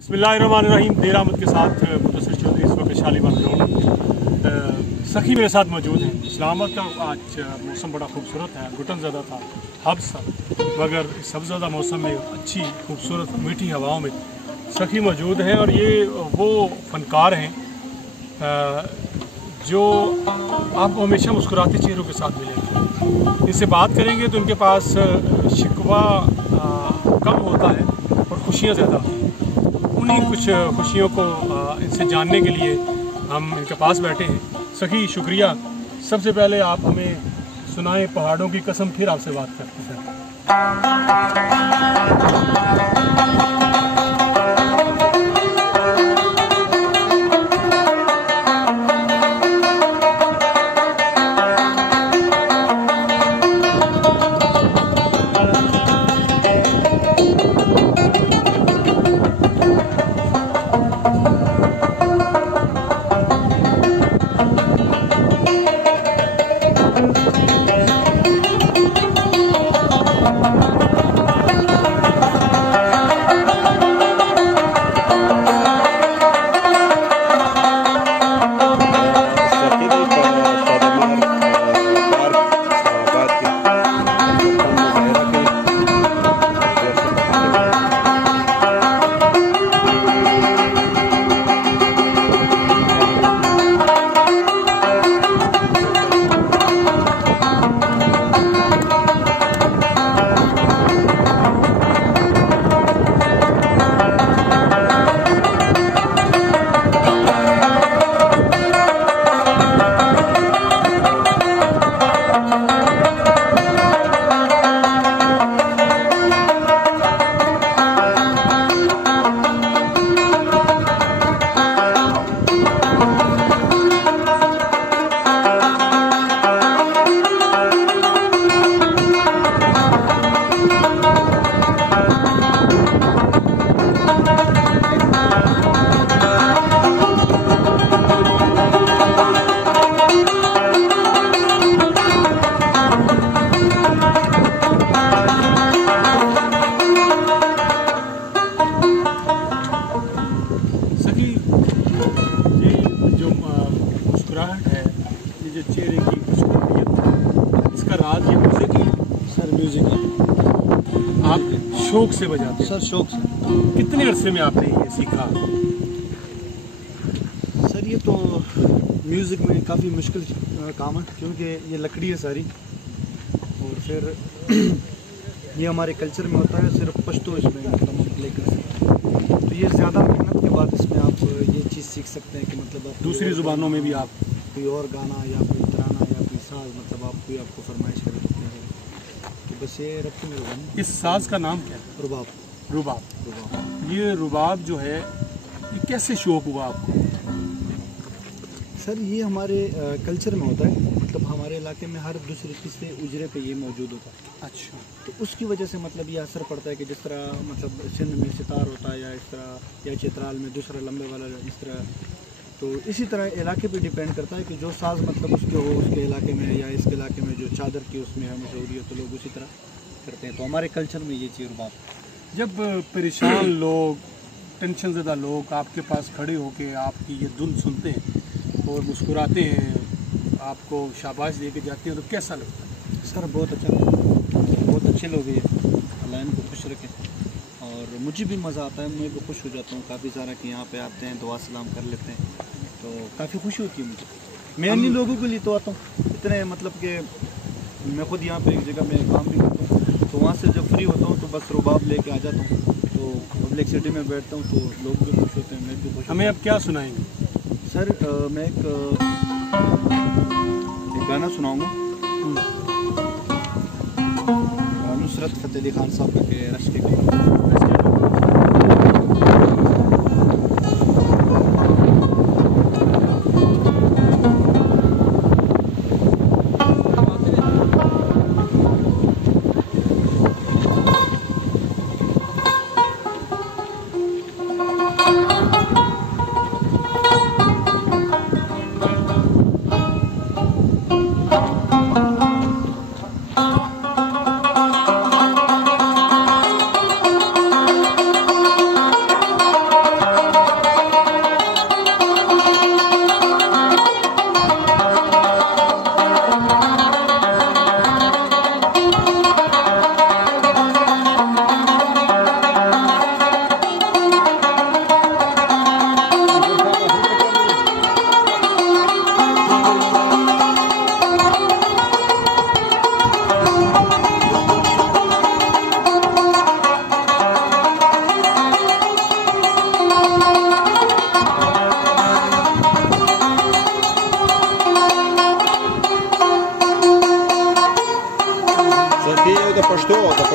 बिस्मिल्लाहिर्रहमानिर्रहीम। देर आमद के साथ मुदस्सिर चौधरी इस वक्त शालीमार रोड सखी मेरे साथ मौजूद हैं। इस्लामाबाद का आज मौसम बड़ा खूबसूरत है। घुटन ज़्यादा था, हब्स था, मगर इस हब्स मौसम में अच्छी खूबसूरत मीठी हवाओं में सखी मौजूद हैं। और ये वो फ़नकार हैं जो आपको हमेशा मुस्कुराते चेहरों के साथ मिलेंगे। इनसे बात करेंगे तो इनके पास शिकवा कम होता है और खुशियाँ ज़्यादा होती हैं। उन्हीं कुछ खुशियों को इनसे जानने के लिए हम इनके पास बैठे हैं। सखी शुक्रिया। सबसे पहले आप हमें सुनाएं पहाड़ों की कसम, फिर आपसे बात करते हैं। चेहरे की मुस्कुराहट, इसका राज ये म्यूजिक है। सर म्यूजिक है। आप शौक से बजाते हैं? सर शौक से। कितने अरसे में आपने ये सीखा? सर ये तो म्यूजिक में काफ़ी मुश्किल काम है, क्योंकि ये लकड़ी है सारी, और फिर ये हमारे कल्चर में होता है सिर्फ पश्तो इसमें लेकर, तो ये ज़्यादा मेहनत के बाद इसमें आप ये चीज़ सीख सकते हैं कि मतलब आप दूसरी ज़ुबानों में भी आप कोई और गाना या कोई तराना या कोई साज, मतलब आप कोई आपको फरमाइश करे तो बस ये रखते मेरे। इस साज का नाम क्या है? रुबाब। रुबाब। रुबाब। ये रुबाब जो है ये कैसे शौक हुआ आपको? सर ये हमारे कल्चर में होता है, मतलब हमारे इलाके में हर दूसरे तीसरे उजरे पे ये मौजूद होता है। अच्छा। तो उसकी वजह से मतलब ये असर पड़ता है कि जिस तरह मतलब सिंध में सितार होता है, या इस तरह, या चित्राल में दूसरा लंबे वाला इस तरह, तो इसी तरह इलाके पे डिपेंड करता है कि जो साज मतलब उसके हो उसके इलाके में, या इसके इलाके में जो चादर की उसमें है मशहूरियत, तो लोग उसी तरह करते हैं। तो हमारे कल्चर में ये चीज़ बात। जब परेशान लोग, टेंशन ज़्यादा लोग आपके पास खड़े होके आपकी ये धुन सुनते हैं और मुस्कुराते हैं, आपको शाबाश दे के जाते हैं, तो कैसा लगता है? सर बहुत अच्छा, बहुत अच्छे लोग हैं, अल्लाह इनको खुश रखे, और मुझे भी मज़ा आता है, मैं भी खुश हो जाता हूँ काफ़ी सारा कि यहाँ पे आते हैं, दुआ सलाम कर लेते हैं, तो काफ़ी खुशी होती है मुझे। मैं अन्य लोगों के लिए तो आता हूँ इतने, मतलब कि मैं खुद यहाँ पे एक जगह में काम भी करता हूँ, तो वहाँ से जब फ्री होता हूँ तो बस रुबाब लेके आ जाता हूँ, तो पब्लिक सिटी में बैठता हूँ, तो लोग भी खुश होते हैं, मैं भी खुश। हमें अब क्या सुनाएंगे? सर मैं एक गाना सुनाऊँगा, नुसरत फ़तेह अली खान साहब का के रश के कमर।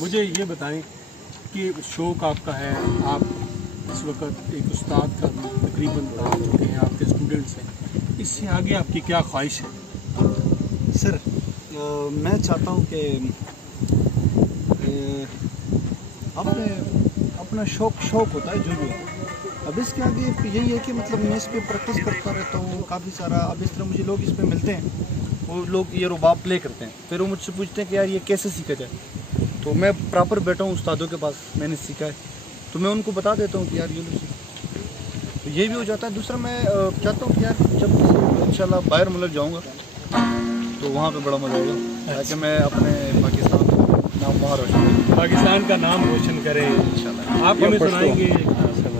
मुझे ये बताएं कि शौक़ आपका है, आप इस वक्त एक उस्ताद का तकरीबन बना चुके हैं, आपके स्टूडेंट्स हैं, इससे आगे आपकी क्या ख्वाहिश है? सर मैं चाहता हूँ कि अपना शौक़ होता है जो भी होता है। अब इसके आगे यही है कि मतलब मैं इस पर प्रैक्टिस करता रहता हूँ काफ़ी सारा। अब इस तरह मुझे लोग इस पर मिलते हैं, वो लोग ये रुबाब प्ले करते हैं, फिर वो मुझसे पूछते हैं कि यार ये कैसे सीखा जाए। तो मैं प्रॉपर बैठा हूँ उस्तादों के पास, मैंने सीखा है, तो मैं उनको बता देता हूँ कि यार ये लो सीखो, तो ये भी हो जाता है। दूसरा मैं चाहता हूँ कि यार जब इंशाल्लाह बाहर मुल्क जाऊँगा तो वहाँ पे बड़ा मज़ा आएगा, ताकि मैं अपने पाकिस्तान का नाम वहाँ रोशन करूँ, पाकिस्तान का नाम रोशन करें इंशाल्लाह। आप हमें सुनाएंगे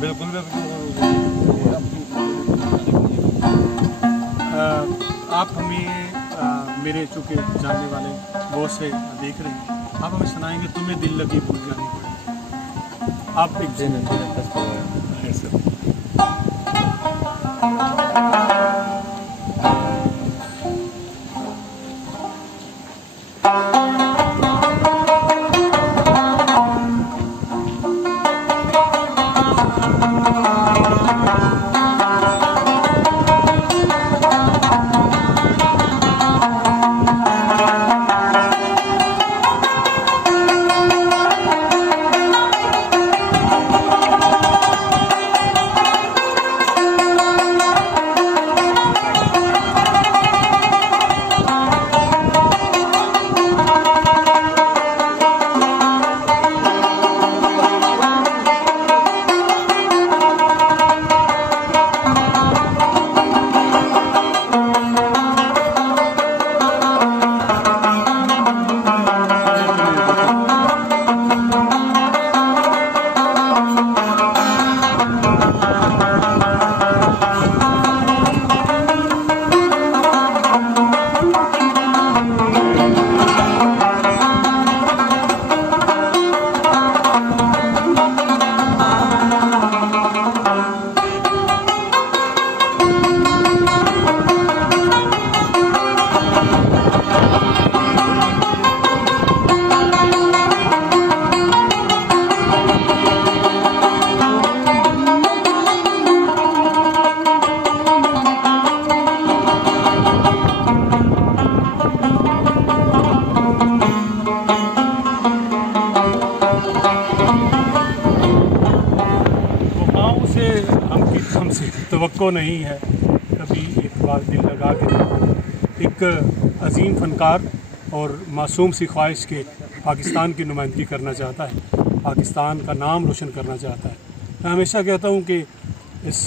बिल्कुल आप हमें मेरे चूँकि जानने वाले बहुत से देख रहे हैं, आप हमें सुनाएंगे तुम्हें दिल लगी भूलना नहीं पड़ेगा। आप एक तवक्को नहीं है कभी एक बार दिल लगा के देखो। एक अजीम फ़नकार और मासूम सी ख्वाहिश के पाकिस्तान की नुमाइंदगी करना चाहता है, पाकिस्तान का नाम रोशन करना चाहता है। मैं हमेशा कहता हूँ कि इस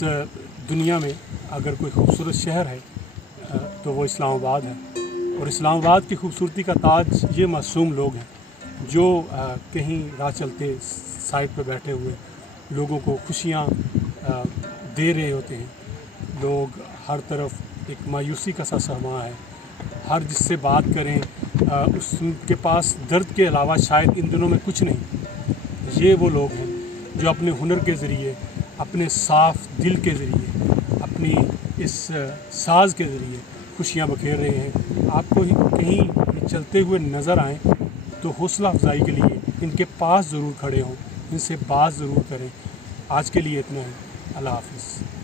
दुनिया में अगर कोई खूबसूरत शहर है तो वो इस्लामाबाद है, और इस्लामाबाद की खूबसूरती का ताज ये मासूम लोग हैं जो कहीं राह चलते साइड पर बैठे हुए लोगों को खुशियाँ दे रहे होते हैं। लोग हर तरफ एक मायूसी का सा समा है, हर जिससे बात करें उसके पास दर्द के अलावा शायद इन दिनों में कुछ नहीं। ये वो लोग हैं जो अपने हुनर के ज़रिए, अपने साफ़ दिल के ज़रिए, अपनी इस साज़ के ज़रिए खुशियाँ बखेर रहे हैं। आपको कहीं चलते हुए नज़र आएँ तो हौसला अफजाई के लिए इनके पास ज़रूर खड़े हों, इनसे बात ज़रूर करें। आज के लिए इतना ही। अल्लाह हाफ़िज़।